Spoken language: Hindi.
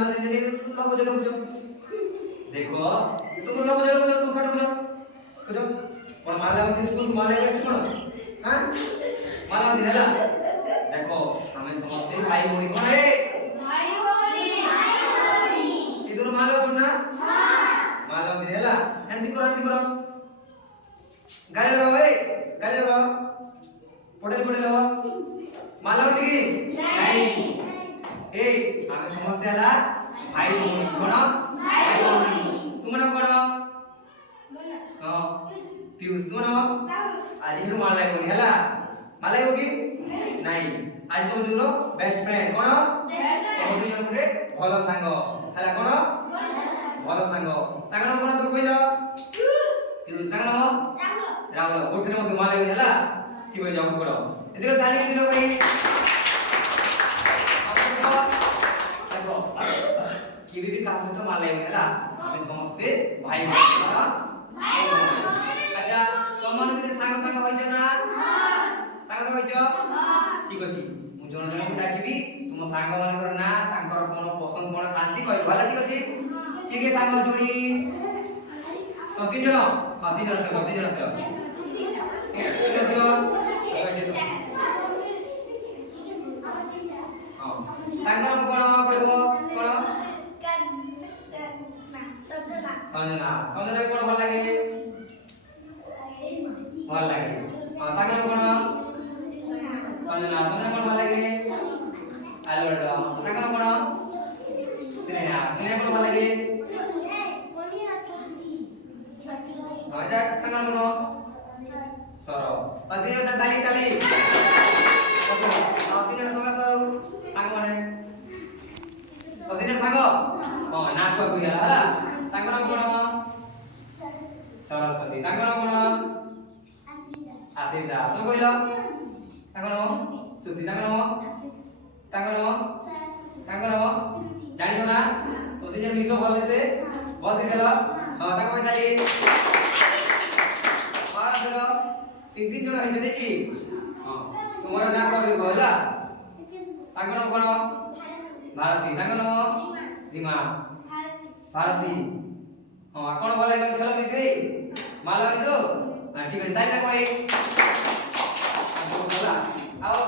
सामने दीजिए लो बुझो देखो तुम लो बुझो तुम सट बुझो कोन माला मत स्कूल माला के स्कूल हां माला मत हैला देखो हमें समझते भाई भौणी कोन है भाई भौणी इधर माला सुन ना हां माला मत हैला हैंसी करो गाले रो पड़े लो माला मत की नहीं ए हमें समझते हैला भाई भौणी कोन भाई भौणी तुम ना कोन हां पीयूष तुम ना आज फिर माला कोनी हैला माला होगी नहीं आज तुम दुरो बेस्ट फ्रेंड कोन बेस्ट फ्रेंड तुम दुजन गुटे भलो संग हैला कोन भलो संग तांगनो कोन तुम कहिलो पीयूष तांगनो राहुल गोठने मत माला कोनी हैला ठीक हो जाओ छोड़ो एदिरो ताली दिनो भाई देखो किबी भी कासे तो माला कोनी हैला हमें समझते भाई भौणी कोन भाई भौणी अच्छा तमन भितर संग होइछ ना हां संग होइछ हां ठीक अछि मु जण जण को डाकिबी तुम संग मान कर ना तांकर कोन पसंद कोन खांती कहि भला ठीक अछि के संग जोडी तो तीन जण हां तीन जण से हां तांकर कोन कहबो कोन संजना कोन भल लागे भल लागे हां तांकर कोन संजना कोन भल लागे आलोड तांकर कोन स्नेहा कोन भल लागे हां एटा तांकर कोन सरो पति ताली हां तीन जण संग माने पति जण संग हां नाक कुया हला तांकर कोन सरस्वती तांकर कोन आसीदा तो कहिलो तांकर सुती तांकर जानिस ना तो तीन मिसो बोले से बस खेलो हां तांकर ताली और चलो तीन जण है जे की हां तुम्हारा नाम कबे कहला तांकर कोन भारती तांकर रीमा भारती हां कोन बोले खेल मिसे माला तो हां ठीक है ताली ना कोई बोला आओ